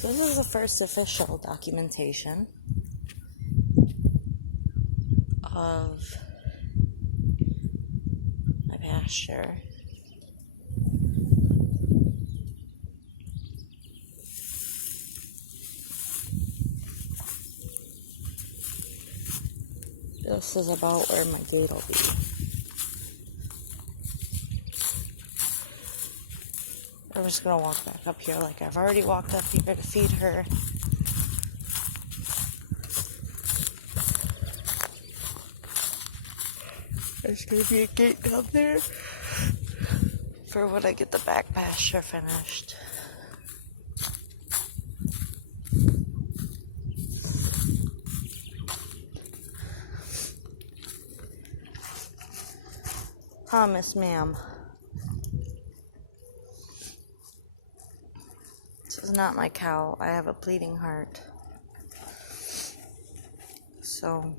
So this is the first official documentation of my pasture. This is about where my gate will be. I'm just going to walk back up here like I've already walked up here to feed her. There's going to be a gate down there for when I get the back pasture finished. Miss Ma'am. This is not my cow. I have a bleeding heart. So,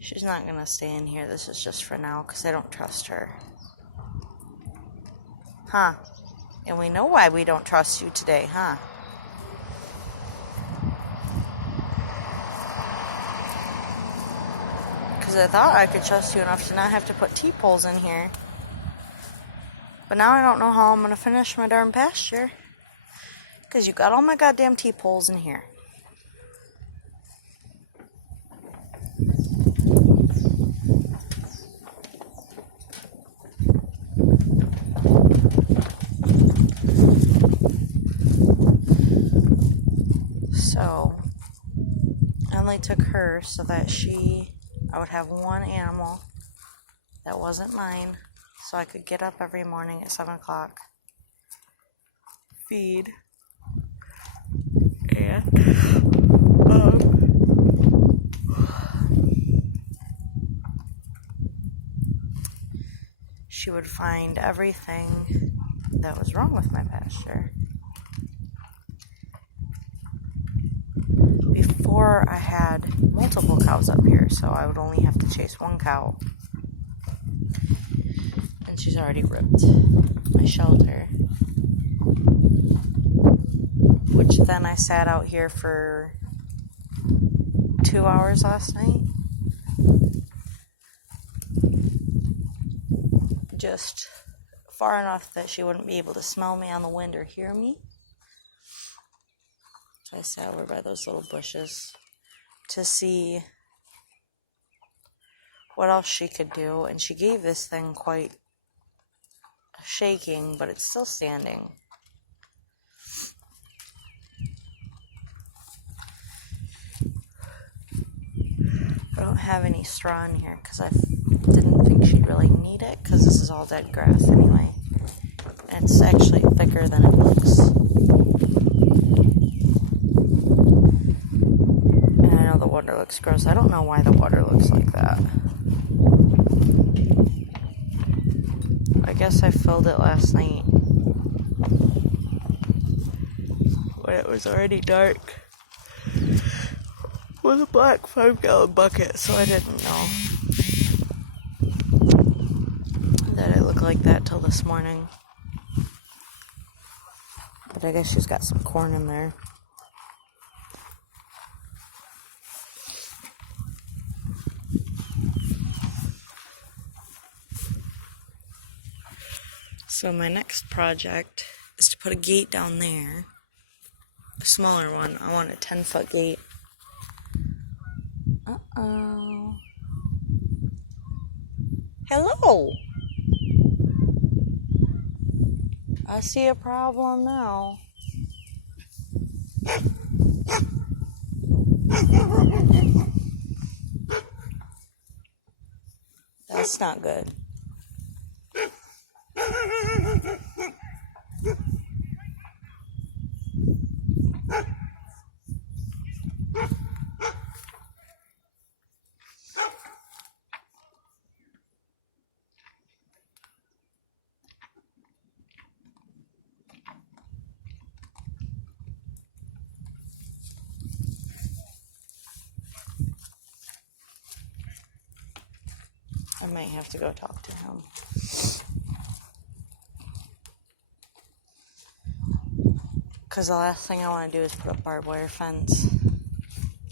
she's not going to stay in here. This is just for now because I don't trust her. And we know why we don't trust you today, Because I thought I could trust you enough to not have to put T-poles in here. But now I don't know how I'm going to finish my darn pasture. Because you got all my goddamn T-poles in here. So, I only took her so that I would have one animal that wasn't mine, so I could get up every morning at 7 o'clock, feed, and she would find everything that was wrong with my pasture. Before I had multiple cows up here, so I would only have to chase one cow. And she's already ripped my shelter. Which then I sat out here for 2 hours last night. Just far enough that she wouldn't be able to smell me on the wind or hear me. I sat over by those little bushes to see what else she could do, and she gave this thing quite a shaking, but it's still standing. I don't have any straw in here because I didn't think she'd really need it because this is all dead grass anyway. And it's actually thicker than it looks. The water looks gross. I don't know why the water looks like that. I guess I filled it last night when it was already dark with a black 5-gallon bucket, so I didn't know that it looked like that till this morning. But I guess she's got some corn in there. So my next project is to put a gate down there, a smaller one. I want a 10-foot gate. Uh-oh. Hello! I see a problem now. That's not good. I might have to go talk to him. Because the last thing I want to do is put up barbed wire fence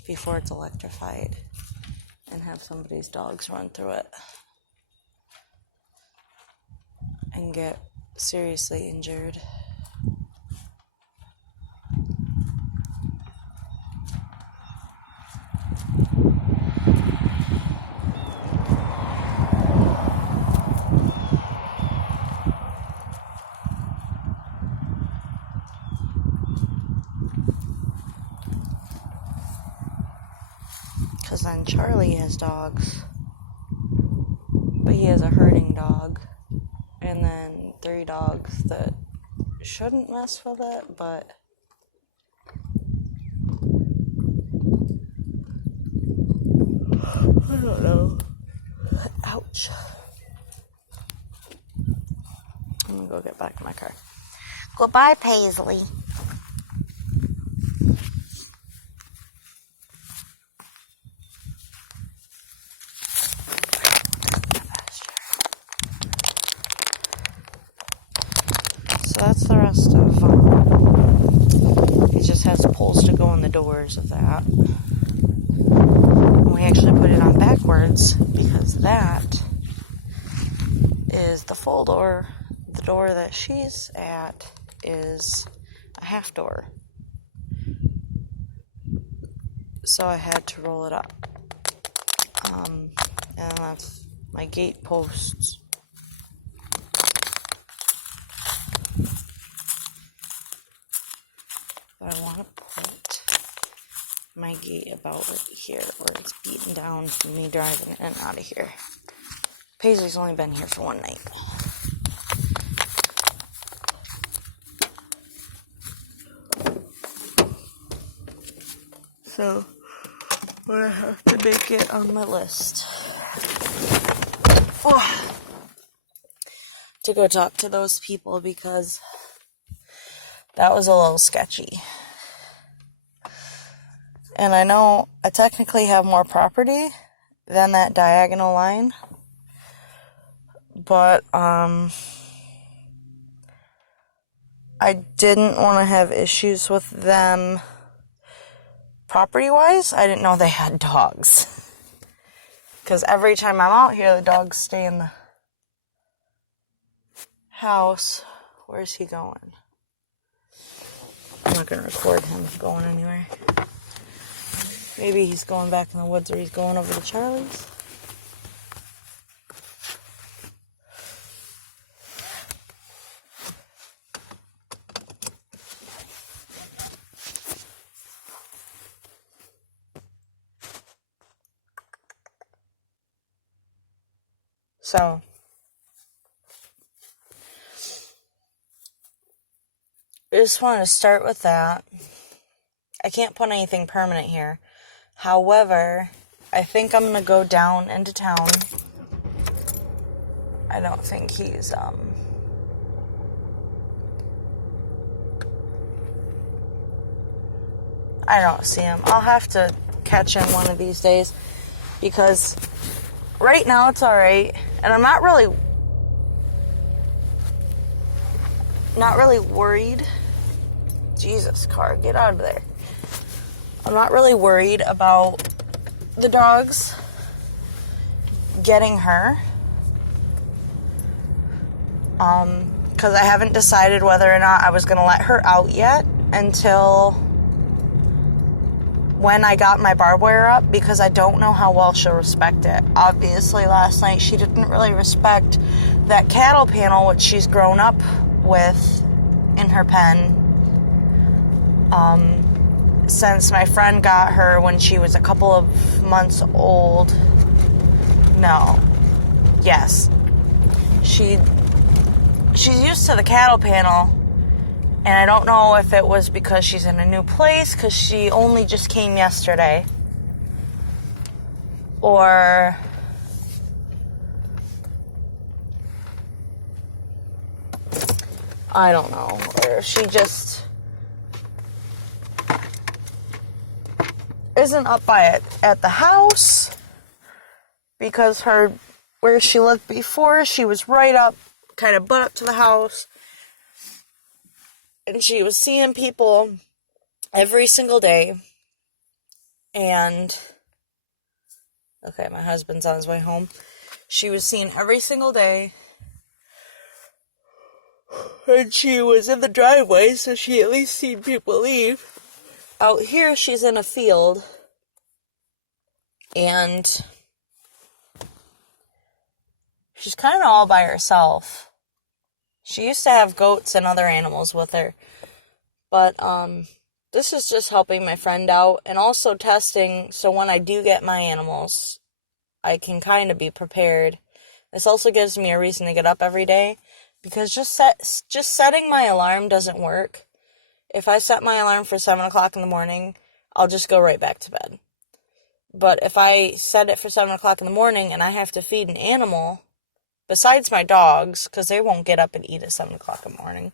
before it's electrified and have somebody's dogs run through it and get seriously injured. Because then Charlie has dogs, but he has a herding dog, and then 3 dogs that shouldn't mess with it, but I don't know. Ouch. I'm gonna go get back in my car. Goodbye, Paisley. So that's the rest of it. Just has poles to go in the doors of that. And we actually put it on backwards because that is the full door. The door that she's at is a half door. So I had to roll it up. And that's my gate posts. But I want to put my gate about right here where it's beaten down from me driving in and out of here. Paisley's only been here for one night. So, I have to make it on my list. To go talk to those people because that was a little sketchy. And I know I technically have more property than that diagonal line. But, I didn't want to have issues with them property-wise. I didn't know they had dogs. Because every time I'm out here, the dogs stay in the house. Where's he going? I'm not going to record him going anywhere. Maybe he's going back in the woods or he's going over to Charlie's. So, I just wanted to start with that. I can't put anything permanent here. However, I think I'm going to go down into town. I don't think he's, I don't see him. I'll have to catch him one of these days because right now it's alright. And I'm not really worried. Jesus, car, get out of there. I'm not really worried about the dogs getting her. Because I haven't decided whether or not I was going to let her out yet until when I got my barbed wire up, because I don't know how well she'll respect it. Obviously, last night she didn't really respect that cattle panel, which she's grown up with in her pen. Since my friend got her when she was a couple of months old. No. Yes. She's used to the cattle panel, and I don't know if it was because she's in a new place, because she only just came yesterday, or I don't know, or if she just isn't up by it at the house, because where she lived before, she was right up, kind of butt up to the house. And she was seeing people every single day. And, okay, my husband's on his way home. She was seen every single day. And she was in the driveway, so she at least seen people leave. Out here, she's in a field. And she's kind of all by herself. She used to have goats and other animals with her. But, this is just helping my friend out and also testing so when I do get my animals, I can kind of be prepared. This also gives me a reason to get up every day because just setting my alarm doesn't work. If I set my alarm for 7 o'clock in the morning, I'll just go right back to bed. But if I set it for 7 o'clock in the morning and I have to feed an animal, besides my dogs, because they won't get up and eat at 7 o'clock in the morning,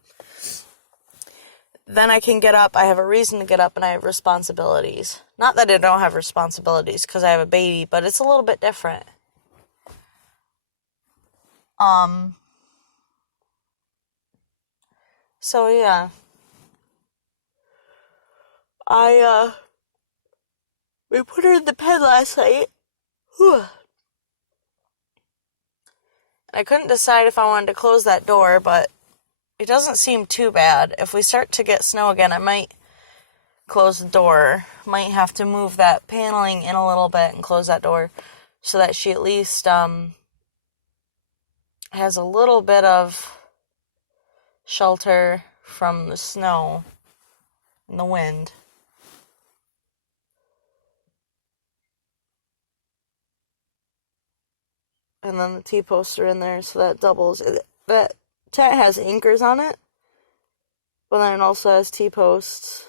then I can get up, I have a reason to get up, and I have responsibilities. Not that I don't have responsibilities, because I have a baby, but it's a little bit different. So yeah. We put her in the pen last night. Whew. I couldn't decide if I wanted to close that door, but it doesn't seem too bad. If we start to get snow again, I might close the door. Might have to move that paneling in a little bit and close that door so that she at least has a little bit of shelter from the snow and the wind. And then the T-posts are in there, so that doubles. That tent has anchors on it, but then it also has T-posts.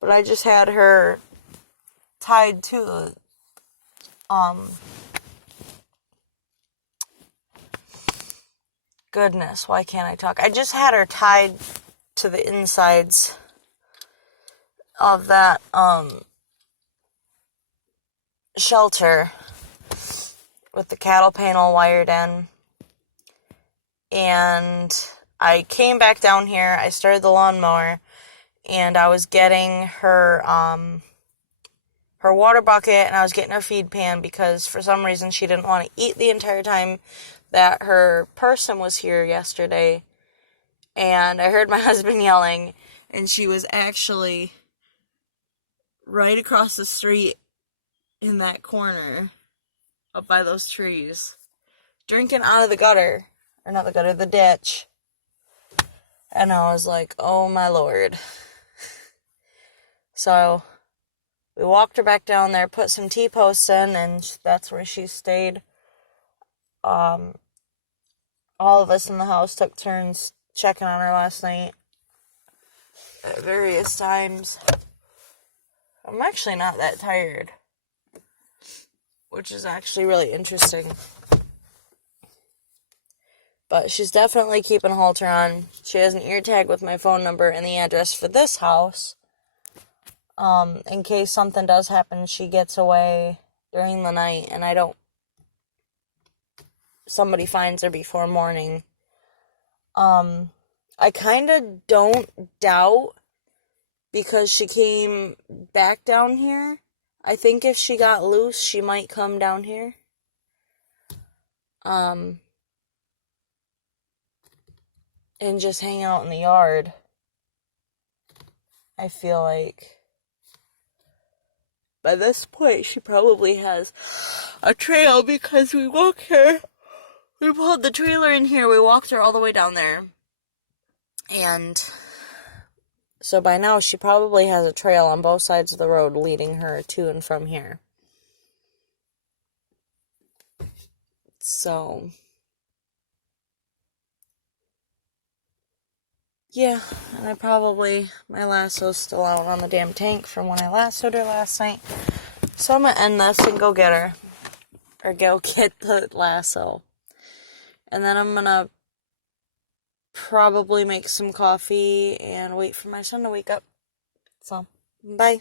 But I just had her tied to the, goodness, why can't I talk? I just had her tied to the insides of that, shelter with the cattle panel wired in. And I came back down here, I started the lawnmower, and I was getting her water bucket, and I was getting her feed pan because for some reason she didn't want to eat the entire time that her person was here yesterday. And I heard my husband yelling, and she was actually right across the street in that corner up by those trees, drinking out of the gutter, or not the gutter, the ditch. And I was like, oh my Lord. So we walked her back down there, put some T-posts in, and that's where she stayed. All of us in the house took turns checking on her last night at various times. I'm actually not that tired, which is actually really interesting. But she's definitely keeping a halter on. She has an ear tag with my phone number and the address for this house. In case something does happen, she gets away during the night and somebody finds her before morning. I kind of don't doubt because she came back down here. I think if she got loose, she might come down here. And just hang out in the yard. I feel like by this point she probably has a trail because we walked her. We pulled the trailer in here, we walked her all the way down there. And so by now she probably has a trail on both sides of the road leading her to and from here. So yeah, and my lasso's still out on the damn tank from when I lassoed her last night. So I'm going to end this and go get her. Or go get the lasso. And then I'm going to probably make some coffee and wait for my son to wake up. So, bye.